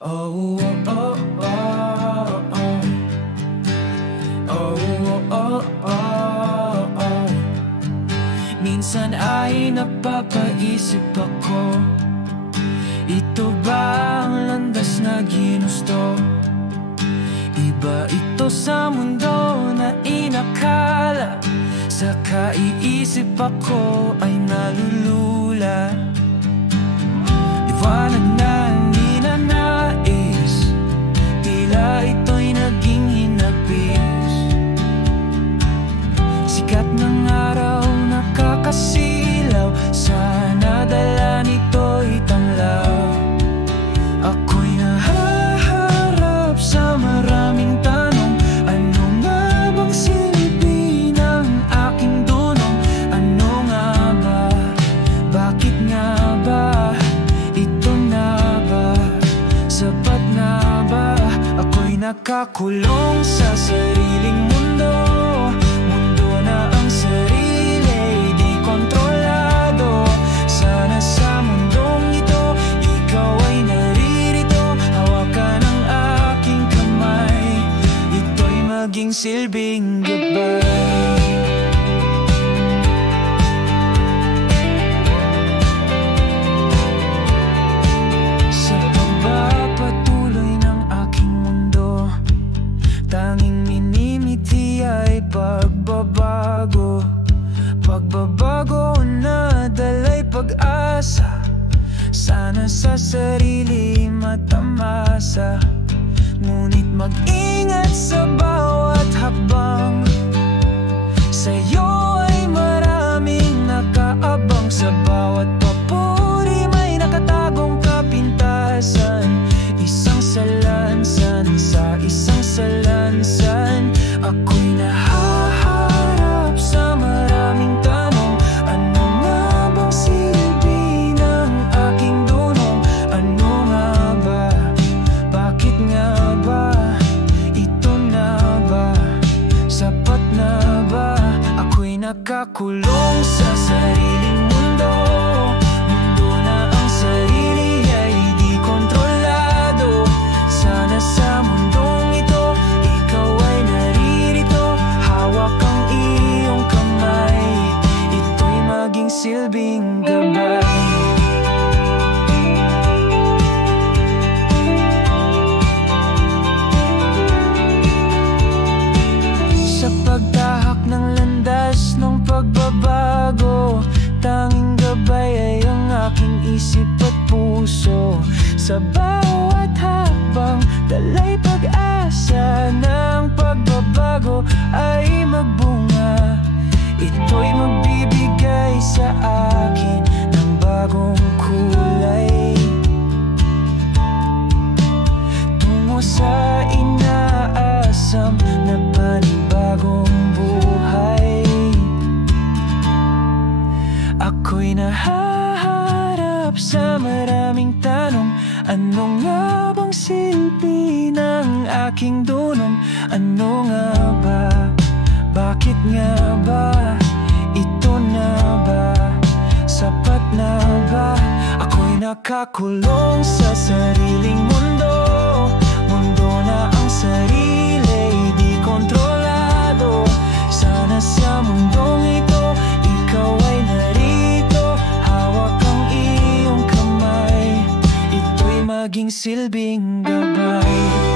Oh, oh, oh, oh. Oh, oh, oh, oh. Minsan ay napapaisip ako, ito ba ang landas na ginusto? Iba ito sa mundo na inakala, sa kaiisip ako ay nalulula. Liwanag na ninanais, tila ito'y naging hinapis. Sikat ng araw nakakasilaw, sana dala nito'y tanglaw. Ako'y nahaharap sa maraming tanong, ano nga bang silbi ng aking dunong? Ano nga ba? Bakit nga ba? Ito na ba? Sapat na ba? Ako'y nakakulong sa sariling mundo, mundo na ang sarili di kontrolado. Sana sa mundong ito, ikaw ay naririto, hawakan ang aking kamay, ito'y maging silbing gabay. Sa pagpapatuloy ng aking mundo, tanging minimiti ay pagbabago. Pagbabago na dala'y pag-asa, sana sa sarili matamasa. Ngunit mag-ingat sa bawat hakbang, sa'yo ay maraming nakaabang. Sa bawat papuri may nakatagong kapintasan, isang salansan sa isang salansan. Ako'y nahaharap sa maraming tanong, ano nga bang silbi ng aking dunong? Ano nga ba? Bakit nga ba? Ito na ba? Sapat na ba? Ako'y nakakulong sa sariling mundo, mundo na ang sarili ay di kontrolado. Sana sa mundong ito, ikaw ay naririto, hawak ang iyong kamay, ito'y maging silbing gabay. Sa pagtahak ng landas ng pagbabago, tanging gabay ay ang aking isip at puso. Sa bawat hakbang, dala'y pag-asa ng pagbabago ay magbunga. Ito'y magbibigay sa akin ng bagong kulay, tungo sa inaasam na panibagong buhay. Ako'y nahaharap sa maraming tanong, ano nga bang silbi ng aking dunong? Ano nga ba? Bakit nga ba? Ito na ba? Sapat na ba? Ako'y nakakulong sa sariling mundo, mundo na ang sarili di kontrolado. Sana sa mundong ito, ikaw ay narito, hawak ang iyong kamay, ito'y maging silbing gabay.